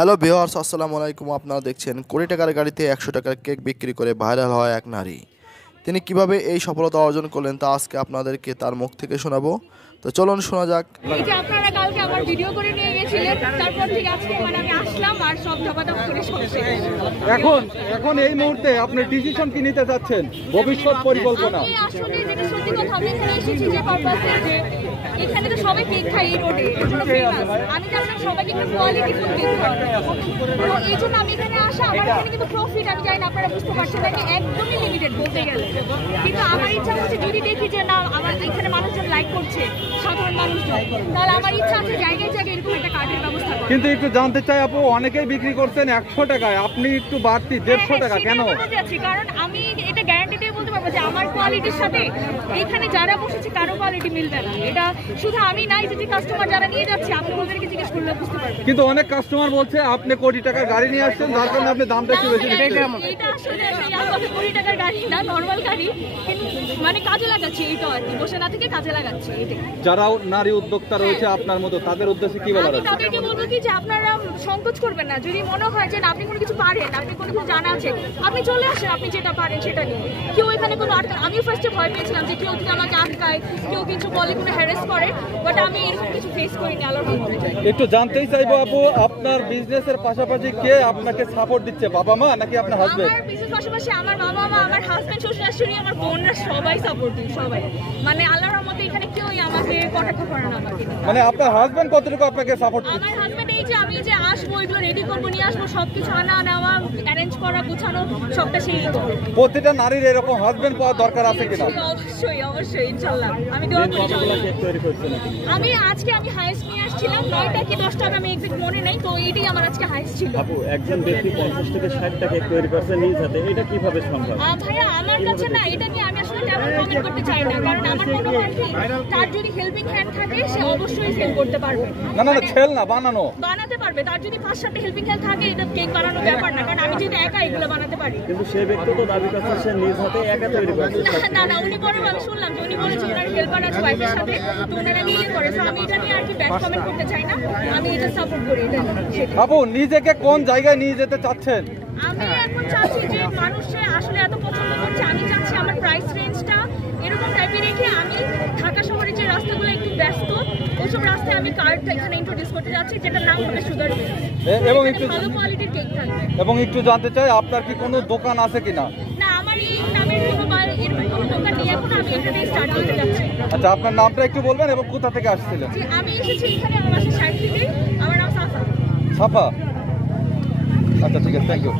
Hello viewers, আসসালামু আলাইকুম। আপনারা দেখছেন কোটি টাকার গাড়িতে 100 টাকার কেক বিক্রি করে ভাইরাল হয় এক নারী। তিনি কিভাবে এই সফলতা অর্জন করলেন তা আজকে আপনাদেরকে তার মুখ থেকে শোনাবো। তো চলুন শোনা যাক। এই যে আপনারা কালকে আমার ভিডিও করে নিয়ে গেছিলেন, তারপর থেকে আজকে আমি আসলাম আর সব ধাপাধাপ করে সব শেষ। এখন এই মুহূর্তে আপনি ডিসিশন কি নিতে যাচ্ছেন, ভবিষ্যৎ পরিকল্পনা? আমি আসলে যেটা সত্যি কথা, আমি এখানে এসেছি যে পারপাসে, যে এখানে তো সবাই কেক খায় এই রোডে, এজন্য ফেমাস। আমি চাচ্ছিলাম সবাইকে একটু কোয়ালিটি ফুড কেক খাওয়ানো, তো এই জন্য আমি এখানে আসা। আমার এখানে কিন্তু প্রফিট, আমি জানি না আপনারা বুঝতে পারছেন নাকি, একদমই লিমিটেড বলতে গেলে। কিন্তু আমার ইচ্ছা হচ্ছে যদি দেখি যে না আমার এখানে মানুষজন লাইক করছে, সাধারণ মানুষজন, তাহলে আমার ইচ্ছা আছে জায়গায় জায়গায় এরকম একটা কার্ডের ব্যবস্থা করা। কিন্তু একটু জানতে চাই আপু, অনেকেই বিক্রি করছেন 100 টাকায়, আপনি একটু বাড়তি 150 টাকা কেন? কারণ আমি এটা গ্যারান্টি দিয়ে বলতে পারবো যে আমার কোয়ালিটির সাথে এখানে যারা বসেছে কারো কোয়ালিটি মিলবে না। এটা শুধু আমি নাই, যে কাস্টমার যারা নিয়ে যাচ্ছে আপনি ওদেরকে জিজ্ঞেস করলে বুঝতে পারবেন। কিন্তু অনেক কাস্টমার বলছে আপনি কোটি টাকার গাড়ি নিয়ে আসছেন, যার কারণে আপনি দামটা একটু বেশি দিচ্ছেন। এটা আসলে কোটি টাকার গাড়ি না, নরমাল গাড়ি, কিন্তু মানে কাজে লাগাচ্ছি, এইটা আর কি, বসে না থেকে কাজে লাগাচ্ছি। যারা নারী উদ্যোক্তা রয়েছে আপনার মতো, তাদের উদ্দেশ্যে কি বলার আছে? তাদেরকে বলবো কি যে আপনারা সংকোচ করবেন না। যদি মনে হয় যে আপনি কোনো কিছু পারেন, আপনি কোনো কিছু জানা আছে, আপনি চলে আসেন, আপনি যেটা পারেন সেটা নিয়ে। কেউ এখানে কোনো আমি ফার্স্টে ভয় পেয়েছিলাম যে কেউ যদি আমাকে আটকায়, কেউ কিছু বলে, কোনো হ্যারাস করে, বাট আমি এরকম কিছু ফেস করিনি, আল্লাহর রহমতে। একটু জানতেই চাইবো আপু, আপনার বিজনেসের পাশাপাশি কে আপনাকে সাপোর্ট দিচ্ছে, বাবা মা নাকি আপনার হাজবেন্ড? আমার বিজনেস পাশাপাশি আমার বাবা মা, আমার হাজবেন্ড, শ্বশুর শাশুড়ি, আমার বোনরা সবাই সাপোর্টিভ, সবাই। মানে আল্লাহর রহমতে এখানে কেউই আমাকে কটাক্ষ করে না। মানে আপনার হাজবেন্ড কতটুকু আপনাকে সাপোর্ট দিচ্ছে? আমার হাজবেন্ড এই যে আমি যে আসবো, এগুলো রেডি করবো, নিয়ে আসবো, সবকিছু আনা নেওয়া, অ্যারেঞ্জ করা, গোছানো, সবটা সেই করবো। প্রতিটা নারীর এরকম হাজবেন্ড পাওয়া দরকার আছে কিনা? অবশ্যই অবশ্যই, ইনশাআল্লাহ। আমি দোয়া করি। আমি আজকে হাইস্ট নিয়ে আসছিলাম 9টা কি 10টা, আমি এক্সাক্ট মনে নাই, তো এটাই আমার আজকে হাইস্ট ছিল। আপু, একজন ব্যক্তি 50 থেকে 60 টা কেক তৈরি করছে নিজ হাতে, এটা কিভাবে সম্ভব? ভাইয়া আমার কাছে না, এটা নিয়ে আমি আসলে তেমন কমেন্ট করতে চাই না, কারণ আমার মনে হয় কি, তার যদি হেল্পিং হ্যান্ড থাকে সে অবশ্যই সেল করতে পারবে। না সেল না, বানাতে পারবে। তার যদি 5-7টা হেল্পিং হ্যান্ড থাকে, এটা কেক বানানোর ব্যাপার না, কারণ আমি যদি একা এগুলো বানাতে পারি। কিন্তু সেই ব্যক্তি তো দাবি করছে সে নিজ হাতে একা তৈরি করছে। না উনি পরে আমি শুনলাম যে উনি বলেছে ওনার হেল্পার আছে ওয়াইফের সাথে, তো ওনারা নিয়ে করে। তো আমি এটা নিয়ে আর কি ব্যাড কমেন্ট করতে চাই না, আমি এটা সাপোর্ট করি। এটা আপু, নিজেকে কোন জায়গায় নিয়ে যেতে চাচ্ছেন? আমি এখন চাচ্ছি যে মানুষে আসলে এত পছন্দ করছে, আমি চাচ্ছি আমার প্রাইস রেঞ্জটা এরকম টাইপে রেখে আমি ঢাকা শহরে যে রাস্তাগুলো একটু ব্যস্ত, ওইসব রাস্তায় আমি কার্ডটা এখানে ইন্ট্রোডিউস করতে যাচ্ছি, যেটার নাম হবে সুগার কেক, এবং একটু ভালো কোয়ালিটির কেক থাকবে। এবং একটু জানতে চাই আপনার কি কোনো দোকান আছে কিনা? না, আমার এই নামের কোনো এরকম কোনো দোকান নেই, এখন আমি এখানে স্টার্ট করতে যাচ্ছি। আচ্ছা, আপনার নামটা একটু বলবেন এবং কোথা থেকে আসছিলেন? আমি এসেছি এখানে আমার বাসার সাইড থেকে। আমার নাম সাফা। সাফা? আচ্ছা, ঠিক আছে, থ্যাংক ইউ।